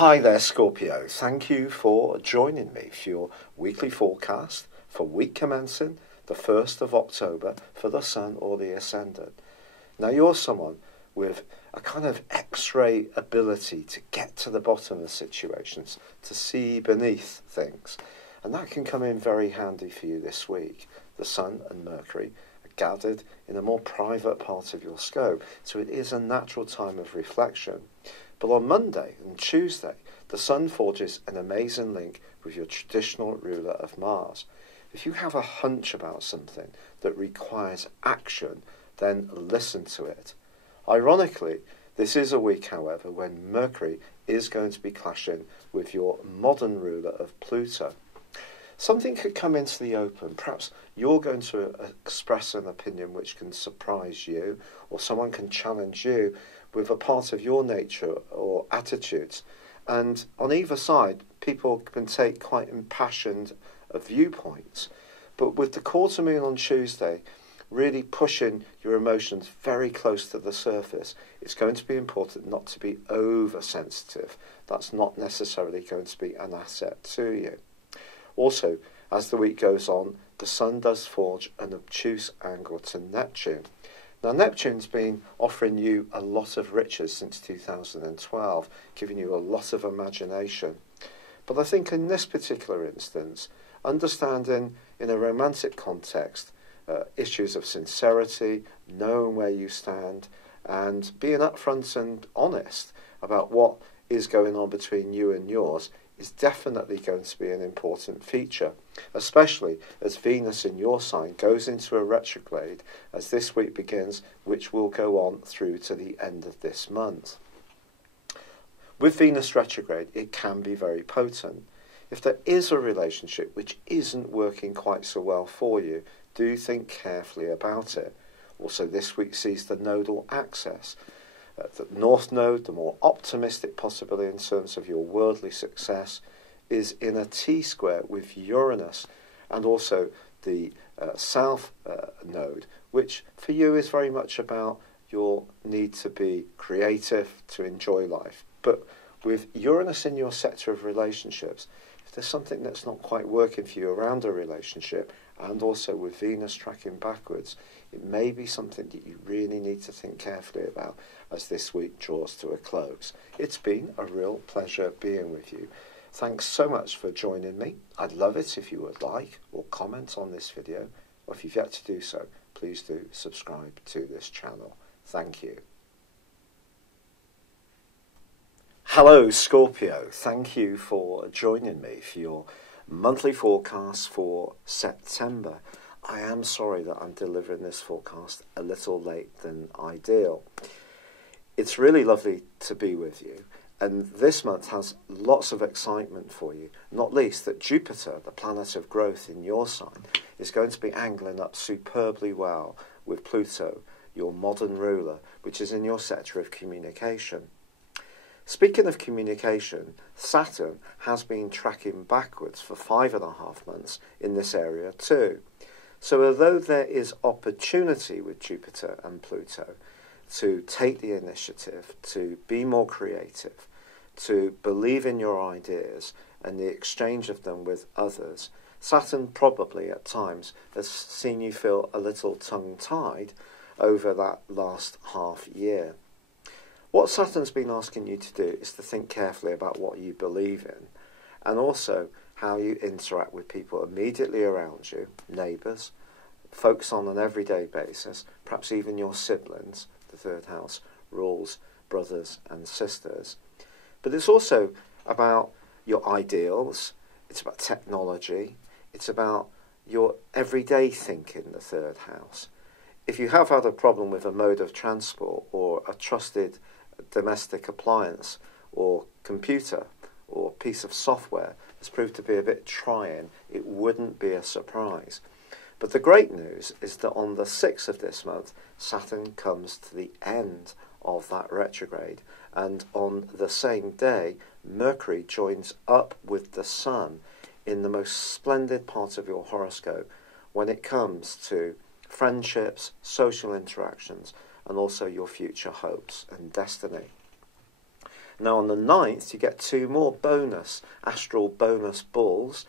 Hi there, Scorpio. Thank you for joining me for your weekly forecast for week commencing the 1st of October for the Sun or the Ascendant. Now, you're someone with a kind of X-ray ability to get to the bottom of situations, to see beneath things. And that can come in very handy for you this week. The Sun and Mercury are gathered in a more private part of your scope, so it is a natural time of reflection. But on Monday and Tuesday, the Sun forges an amazing link with your traditional ruler of Mars. If you have a hunch about something that requires action, then listen to it. Ironically, this is a week, however, when Mercury is going to be clashing with your modern ruler of Pluto. Something could come into the open. Perhaps you're going to express an opinion which can surprise you, or someone can challenge you with a part of your nature or attitudes. And on either side, people can take quite impassioned viewpoints. But with the quarter moon on Tuesday really pushing your emotions very close to the surface, it's going to be important not to be oversensitive. That's not necessarily going to be an asset to you. Also, as the week goes on, the Sun does forge an obtuse angle to Neptune. Now, Neptune's been offering you a lot of riches since 2012, giving you a lot of imagination. But I think in this particular instance, understanding in a romantic context issues of sincerity, knowing where you stand, and being upfront and honest about what is going on between you and yours is definitely going to be an important feature, especially as Venus in your sign goes into a retrograde as this week begins, which will go on through to the end of this month. With Venus retrograde, it can be very potent. If there is a relationship which isn't working quite so well for you, do think carefully about it. Also, this week sees the nodal axis. The North Node, the more optimistic possibility in terms of your worldly success, is in a T-square with Uranus, and also the South Node, which for you is very much about your need to be creative, to enjoy life. But with Uranus in your sector of relationships, if there's something that's not quite working for you around a relationship, and also with Venus tracking backwards, it may be something that you really need to think carefully about as this week draws to a close. It's been a real pleasure being with you. Thanks so much for joining me. I'd love it if you would like or comment on this video, or if you've yet to do so, please do subscribe to this channel. Thank you. Hello, Scorpio. Thank you for joining me for your monthly forecast for September. I am sorry that I'm delivering this forecast a little late than ideal. It's really lovely to be with you, and this month has lots of excitement for you, not least that Jupiter, the planet of growth in your sign, is going to be angling up superbly well with Pluto, your modern ruler, which is in your sector of communication. Speaking of communication, Saturn has been tracking backwards for 5.5 months in this area too. So although there is opportunity with Jupiter and Pluto to take the initiative, to be more creative, to believe in your ideas and the exchange of them with others, Saturn probably at times has seen you feel a little tongue-tied over that last half year. What Saturn's been asking you to do is to think carefully about what you believe in, and also how you interact with people immediately around you, neighbours, folks on an everyday basis, perhaps even your siblings. The third house rules brothers and sisters. But it's also about your ideals, it's about technology, it's about your everyday thinking, the third house. If you have had a problem with a mode of transport or a trusted domestic appliance or computer or piece of software has proved to be a bit trying, it wouldn't be a surprise. But the great news is that on the 6th of this month, Saturn comes to the end of that retrograde, and on the same day, Mercury joins up with the Sun in the most splendid part of your horoscope when it comes to friendships, social interactions, and also your future hopes and destiny. Now on the 9th, you get 2 more bonus, astral bonus balls,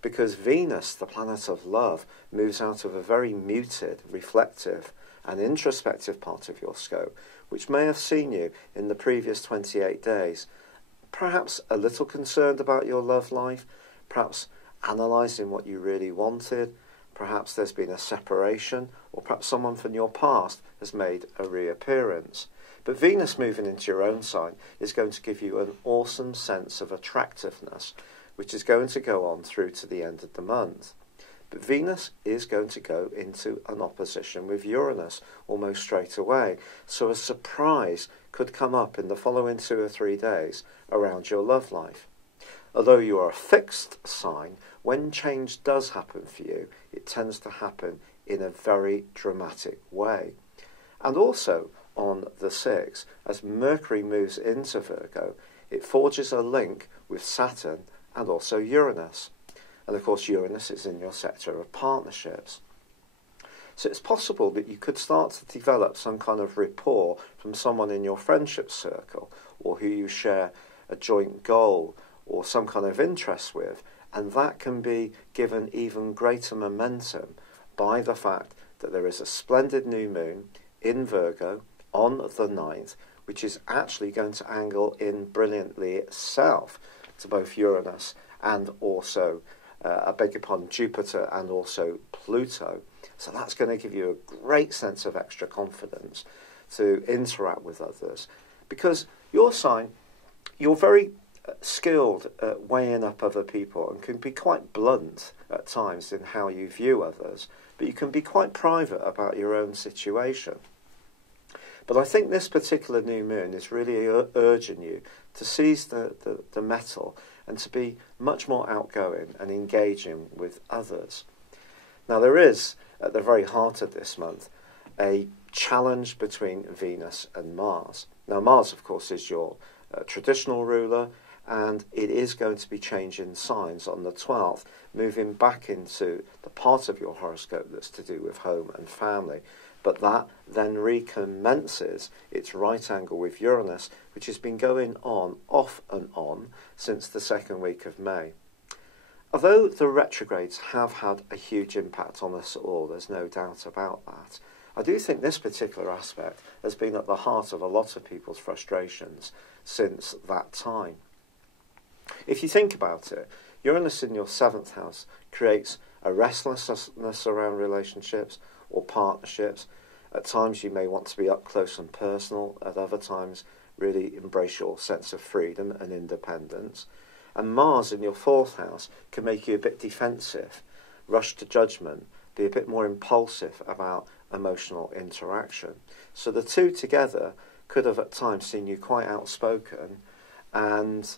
because Venus, the planet of love, moves out of a very muted, reflective and introspective part of your scope, which may have seen you in the previous 28 days, perhaps a little concerned about your love life, perhaps analysing what you really wanted, perhaps there's been a separation, or perhaps someone from your past has made a reappearance. But Venus moving into your own sign is going to give you an awesome sense of attractiveness, which is going to go on through to the end of the month. But Venus is going to go into an opposition with Uranus almost straight away. So a surprise could come up in the following 2 or 3 days around your love life. Although you are a fixed sign, when change does happen for you, it tends to happen in a very dramatic way. And also on the 6th, as Mercury moves into Virgo, it forges a link with Saturn and also Uranus. And of course Uranus is in your sector of partnerships. So it's possible that you could start to develop some kind of rapport from someone in your friendship circle, or who you share a joint goal or some kind of interest with, and that can be given even greater momentum by the fact that there is a splendid new moon in Virgo on the 9th, which is actually going to angle in brilliantly itself to both Uranus and also, Jupiter and also Pluto. So that's going to give you a great sense of extra confidence to interact with others, because your sign, you're very skilled at weighing up other people and can be quite blunt at times in how you view others, but you can be quite private about your own situation. But I think this particular new moon is really urging you to seize the mettle and to be much more outgoing and engaging with others. Now there is, at the very heart of this month, a challenge between Venus and Mars. Now Mars, of course, is your traditional ruler, and it is going to be changing signs on the 12th, moving back into the part of your horoscope that's to do with home and family. But that then recommences its right angle with Uranus, which has been going on, off and on, since the 2nd week of May. Although the retrogrades have had a huge impact on us all, there's no doubt about that, I do think this particular aspect has been at the heart of a lot of people's frustrations since that time. If you think about it, Uranus in your 7th house creates a restlessness around relationships or partnerships. At times you may want to be up close and personal, at other times really embrace your sense of freedom and independence. And Mars in your 4th house can make you a bit defensive, rush to judgment, be a bit more impulsive about emotional interaction. So the two together could have at times seen you quite outspoken, and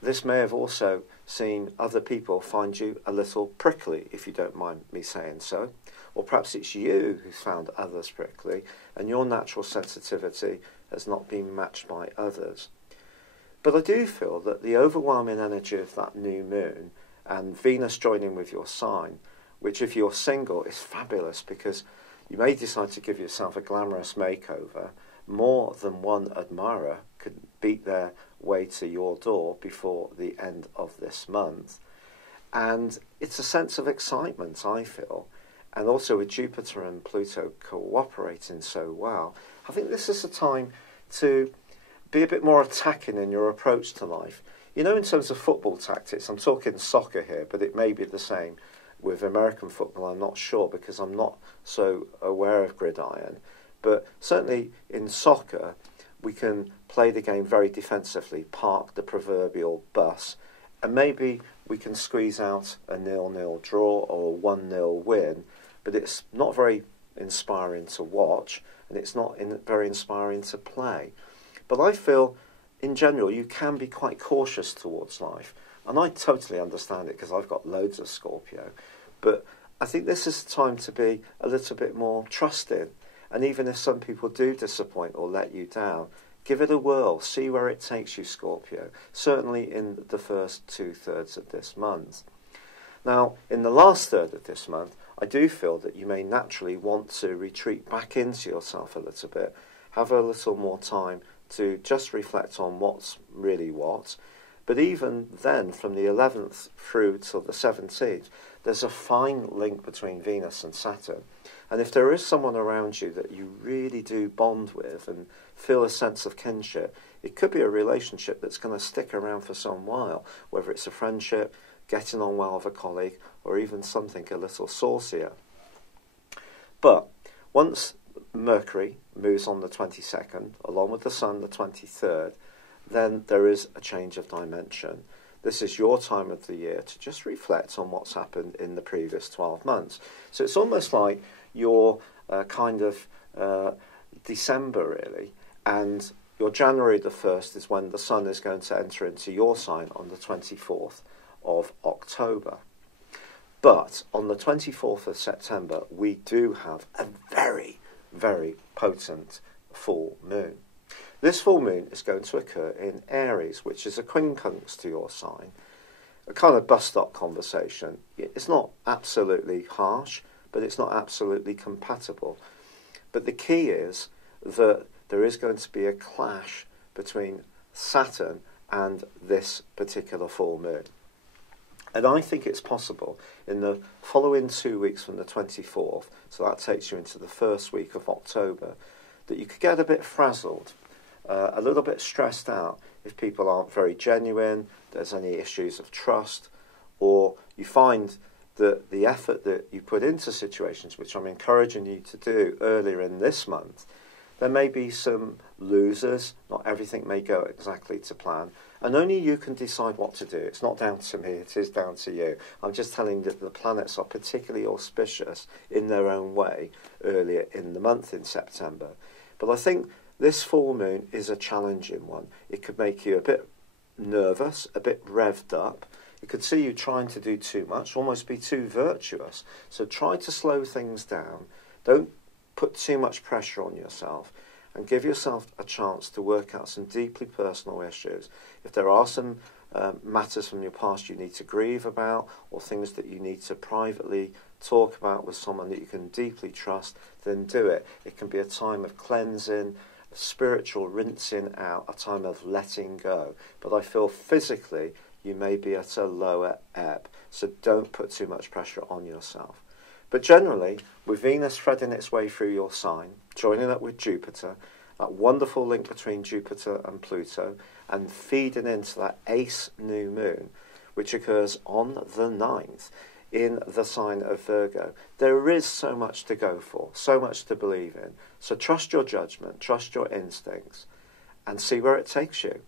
this may have also seen other people find you a little prickly, if you don't mind me saying so. Or perhaps it's you who's found others prickly, and your natural sensitivity has not been matched by others. But I do feel that the overwhelming energy of that new moon and Venus joining with your sign, which if you're single is fabulous, because you may decide to give yourself a glamorous makeover. More than one admirer could beat their way to your door before the end of this month. And it's a sense of excitement, I feel. And also with Jupiter and Pluto cooperating so well, I think this is a time to be a bit more attacking in your approach to life. You know, in terms of football tactics, I'm talking soccer here, but it may be the same with American football, I'm not sure, because I'm not so aware of gridiron. But certainly in soccer, we can play the game very defensively, park the proverbial bus, and maybe we can squeeze out a 0-0 draw or a 1-0 win, but it's not very inspiring to watch, and it's not very inspiring to play. But I feel, in general, you can be quite cautious towards life, and I totally understand it because I've got loads of Scorpio, but I think this is the time to be a little bit more trusting. And even if some people do disappoint or let you down, give it a whirl, see where it takes you, Scorpio, certainly in the first 2/3 of this month. Now, in the last third of this month, I do feel that you may naturally want to retreat back into yourself a little bit, have a little more time to just reflect on what's really what. But even then, from the 11th through till the 17th, there's a fine link between Venus and Saturn. And if there is someone around you that you really do bond with and feel a sense of kinship, it could be a relationship that's going to stick around for some while, whether it's a friendship, getting on well with a colleague, or even something a little saucier. But once Mercury moves on the 22nd, along with the Sun the 23rd, then there is a change of dimension. This is your time of the year to just reflect on what's happened in the previous 12 months. So it's almost like your kind of December, really, and your January the 1st is when the Sun is going to enter into your sign on the 24th of October. But on the 24th of September, we do have a very, very potent full moon. This full moon is going to occur in Aries, which is a quincunx to your sign. A kind of bus stop conversation. It's not absolutely harsh, but it's not absolutely compatible. But the key is that there is going to be a clash between Saturn and this particular full moon. And I think it's possible in the following 2 weeks from the 24th, so that takes you into the first week of October, that you could get a bit frazzled, a little bit stressed out if people aren't very genuine, there's any issues of trust, or you find that the effort that you put into situations, which I'm encouraging you to do earlier in this month, there may be some losers, not everything may go exactly to plan, and only you can decide what to do. It's not down to me, it is down to you. I'm just telling you that the planets are particularly auspicious in their own way earlier in the month in September. But I think this full moon is a challenging one. It could make you a bit nervous, a bit revved up. It could see you trying to do too much, almost be too virtuous. So try to slow things down. Don't put too much pressure on yourself, and give yourself a chance to work out some deeply personal issues. If there are some matters from your past you need to grieve about, or things that you need to privately talk about with someone that you can deeply trust, then do it. It can be a time of cleansing, spiritual rinsing out, a time of letting go. But I feel physically you may be at a lower ebb, so don't put too much pressure on yourself. But generally, with Venus threading its way through your sign, joining up with Jupiter, that wonderful link between Jupiter and Pluto, and feeding into that Ace new moon, which occurs on the 9th in the sign of Virgo, there is so much to go for, so much to believe in. So trust your judgment, trust your instincts, and see where it takes you.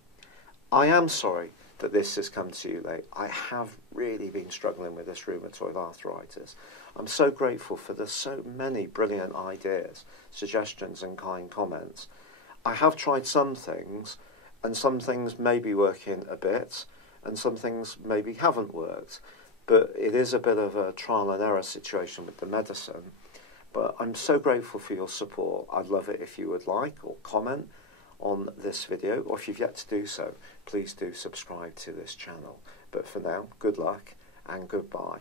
I am sorry that this has come to you late. I have really been struggling with this rheumatoid arthritis. I'm so grateful for the so many brilliant ideas, suggestions and kind comments. I have tried some things, and some things may be working a bit, and some things maybe haven't worked. But it is a bit of a trial and error situation with the medicine. But I'm so grateful for your support. I'd love it if you would like or comment on this video, or if you've yet to do so, please do subscribe to this channel. But for now, good luck and goodbye.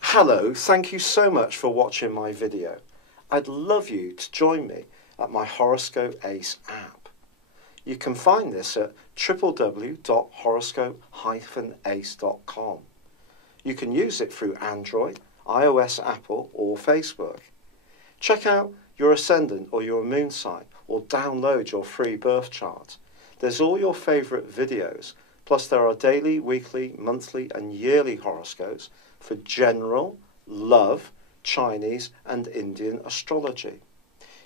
Hello, thank you so much for watching my video. I'd love you to join me at my Horoscope Ace app. You can find this at www.horoscope-ace.com. You can use it through Android, iOS, Apple or Facebook. Check out your ascendant or your moon sign, or download your free birth chart. There's all your favourite videos, plus there are daily, weekly, monthly and yearly horoscopes for general, love, Chinese and Indian astrology.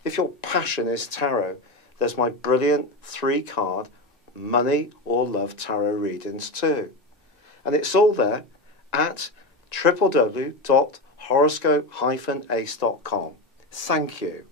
If your passion is tarot, there's my brilliant 3-card money or love tarot readings too. And it's all there at www.horoscope-ace.com. Thank you.